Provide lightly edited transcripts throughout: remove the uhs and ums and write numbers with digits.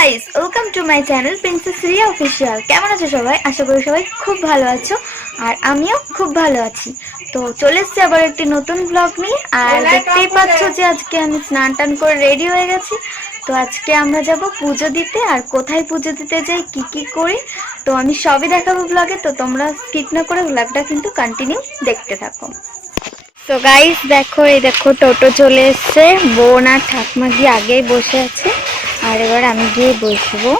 Guys, welcome to my channel princess Riya official. কেমন আছো সবাই? আশা করি সবাই খুব ভালো আছো, আর আমিও খুব ভালো আছি। তো চলে এসছি আবার একটি নতুন ব্লগ নিয়ে। আর দেখতেই পাচ্ছ যে আজকে আমি স্নান টান করে রেডি হয়ে গেছি। তো আজকে আমরা যাব পুজো দিতে, আর কোথায় পুজো দিতে যাই, কি কি করি, তো আমি সবই দেখাবো ব্লগে। তো তোমরা স্কিপ না করে ব্লগটা কিন্তু কন্টিনিউ দেখতে থাকো। তো গাইস দেখো, এই দেখো টোটো চলে এসছে, বোন আর ঠাকুমা গিয়ে আগেই বসে আছে, আর এবার আমি গিয়ে বসবো।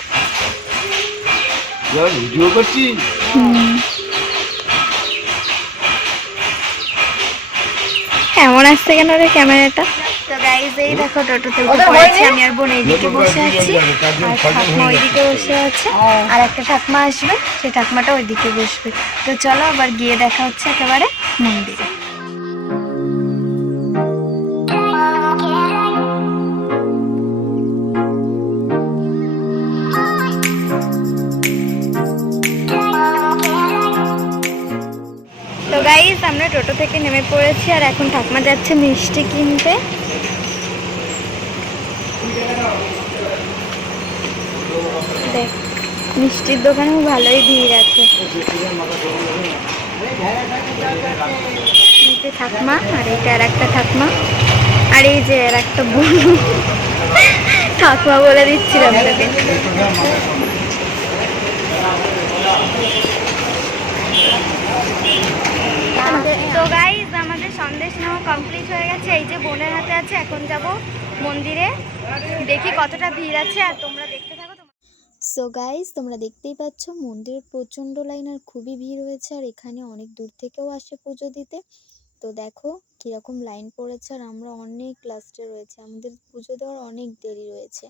ভিডিও করছি। কেমন আসছে কেন রে ক্যামেরাটা? তো গাইস এই দেখো টোটোতে উঠে পড়েছি, আমি আর বোন এইদিকে বসে আছি, আর ঠাকুমা ওইদিকে বসে আছে, আর একটা ঠাকুমা আসবে, সেই ঠাকুমাটা ওইদিকে বসবে। তো চলো আবার গিয়ে দেখা হচ্ছে একেবারে মন্দিরে। তো গাইস আমরা টোটো থেকে নেমে পড়েছি, আর এখন ঠাকুমা যাচ্ছে মিষ্টি কিনতে। দেখ, মিষ্টির দোকানেও ভালোই ভিড় আছে। ঠাকুমা, আর এইটা আর একটা ঠাকুমা, আর এই যে আর একটা বোন। ঠাকুমা বলে দিচ্ছিলাম তোকে। তো গাইস আমাদের সন্দেশ নেওয়া কমপ্লিট হয়ে গেছে, এই যে বোনের হাতে আছে। এখন যাব মন্দিরে, দেখি কতটা ভিড় আছে, আর তোমরা দেখতে থাকো। সো গাইস, তোমরা দেখতেই পাচ্ছ মন্দিরে প্রচণ্ড লাইন, আর খুবই ভিড় হয়েছে, আর এখানে অনেক দূর থেকেও আসে পুজো দিতে। তো দেখো কীরকম লাইন পড়েছে, আর আমরা অনেক লাস্টে রয়েছে, আমাদের পুজো দেওয়ার অনেক দেরি রয়েছে।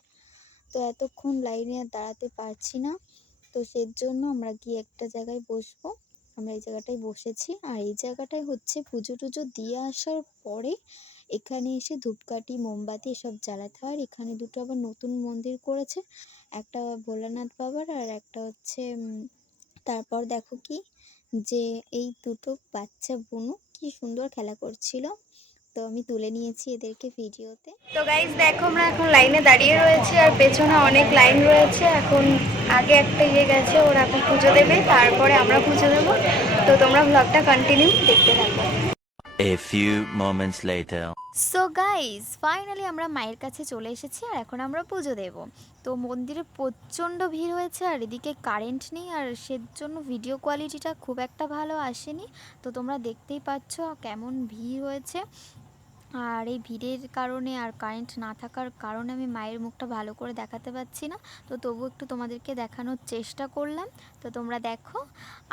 তো এতক্ষণ লাইনে আর দাঁড়াতে পারছি না, তো সেজন্য আমরা গিয়ে একটা জায়গায় বসবো। আমরা এই জায়গাটায় বসেছি, আর এই জায়গাটায় হচ্ছে পুজো টুজো দিয়ে আসার পরে এখানে এসে ধূপকাঠি মোমবাতি এসব জ্বালাতে হয়। আর এখানে দুটো আবার নতুন মন্দির করেছে, একটা ভোলানাথ বাবার, আর একটা হচ্ছে তারপর দেখো কি যে এই দুটো বাচ্চা বুনু কি সুন্দর খেলা করছিল, তো আমি তুলে নিয়েছি এদেরকে ভিডিওতে। তো গাইস দেখো, আমরা এখন লাইনে দাঁড়িয়ে রয়েছি, আর পেছনে অনেক লাইন রয়েছে। এখন আগে একটা ইয়ে গেছে, ওরা এখন পুজো দেবে, তারপরে আমরা পুজো দেবো। তো তোমরা ব্লগটা কন্টিনিউ দেখতে থাকো। A few moments later. So guys finally আমরা মায়ের কাছে চলে এসেছি, আর এখন আমরা পুজো দেব। তো মন্দিরে প্রচণ্ড ভিড় হয়েছে, আর এদিকে কারেন্ট নেই, আর সেজন্য ভিডিও কোয়ালিটিটা খুব একটা ভালো আসেনি। তো তোমরা দেখতেই পাচ্ছ কেমন ভিড় হয়েছে, আর এই ভিড়ের কারণে আর কারেন্ট না থাকার কারণে আমি মায়ের মুখটা ভালো করে দেখাতে পারছি না। তো তবু একটু তোমাদেরকে দেখানোর চেষ্টা করলাম, তো তোমরা দেখো।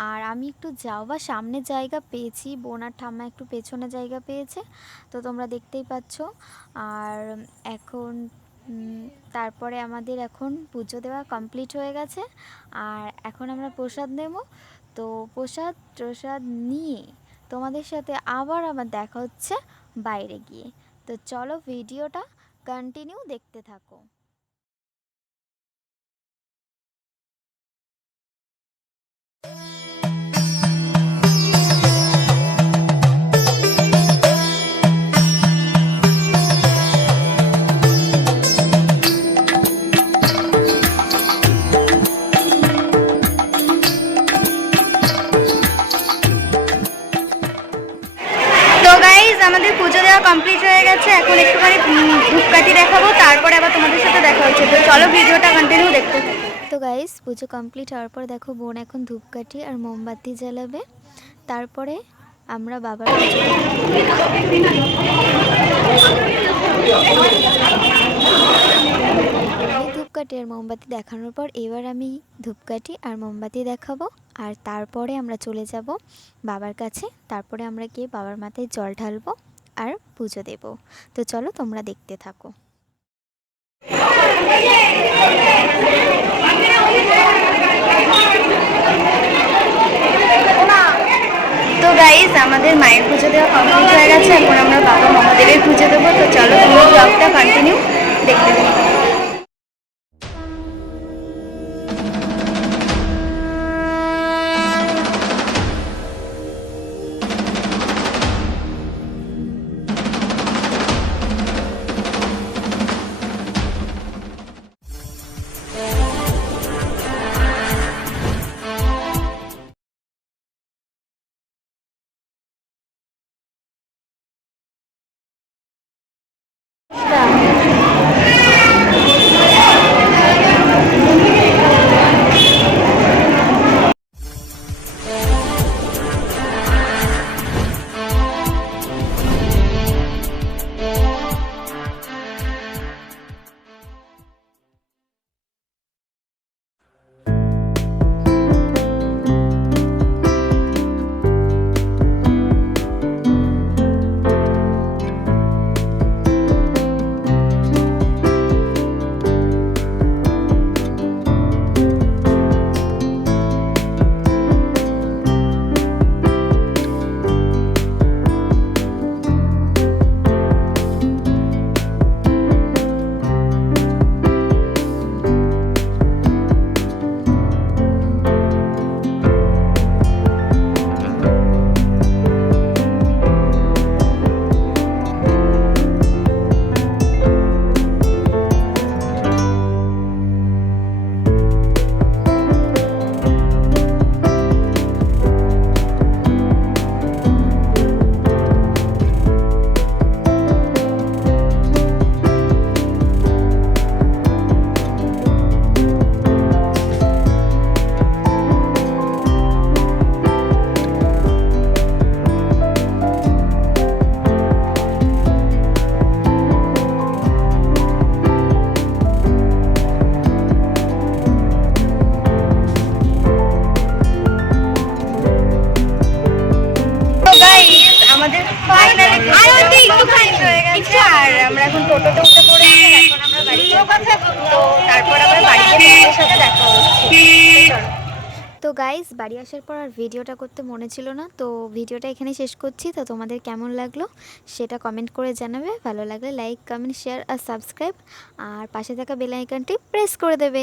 আর আমি একটু যাওয়া সামনে জায়গা পেয়েছি, বোন আর ঠাম্মা একটু পেছনে জায়গা পেয়েছে, তো তোমরা দেখতেই পাচ্ছ। আর এখন তারপরে আমাদের এখন পুজো দেওয়া কমপ্লিট হয়ে গেছে, আর এখন আমরা প্রসাদ নেব। তো প্রসাদ নিয়ে তোমাদের সাথে আবার দেখা হচ্ছে বাইরে গিয়ে। তো চলো ভিডিওটা কন্টিনিউ দেখতে থাকো। তো গাইজ আমাদের পুজো দেওয়া কমপ্লিট হয়ে গেছে, এখন একটুখানি ধূপকাঠি দেখাবো, তারপরে আবার তোমাদের সাথে দেখা হচ্ছে। তো চলো ভিডিওটা কন্টিনিউ দেখতে থাকো। তো গাইস পুজো কমপ্লিট হওয়ার পর দেখো বোন এখন ধূপকাঠি আর মোমবাতি জ্বালাবে, তারপরে আমরা বাবার ধূপকাঠি আর মোমবাতি দেখানোর পর এবার আমি ধূপকাঠি আর মোমবাতি দেখাবো, আর তারপরে আমরা চলে যাব বাবার কাছে। তারপরে আমরা গিয়ে বাবার মাথায় জল ঢালবো আর পুজো দেব। তো চলো তোমরা দেখতে থাকো। তো গাইজ আমাদের মায়ের পুজো দেওয়া কমপ্লিট হয়ে গেছে, এখন আমরা বাবা মহাদেবের পুজো দেবো। তো চলো তোমরা ব্লগটা কন্টিনিউ দেখতে থাকো। ফাইনালি হয়ে গেছে আর আমরা এখন টোটোতে উঠে পড়েছি। এখন আমরা বাড়ি যাবো। তো তারপর আবার বাড়িতে তোমাদের সাথে দেখা হচ্ছে। চলো। তো গাইস বাড়ি আসার পর আর ভিডিওটা করতে মনে ছিল না, তো ভিডিওটা এখানে শেষ করছি। তো তোমাদের কেমন লাগলো সেটা কমেন্ট করে জানাবে, ভালো লাগলে লাইক কমেন্ট শেয়ার আর সাবস্ক্রাইব, আর পাশে থাকা বেল আইকনটি প্রেস করে দেবে।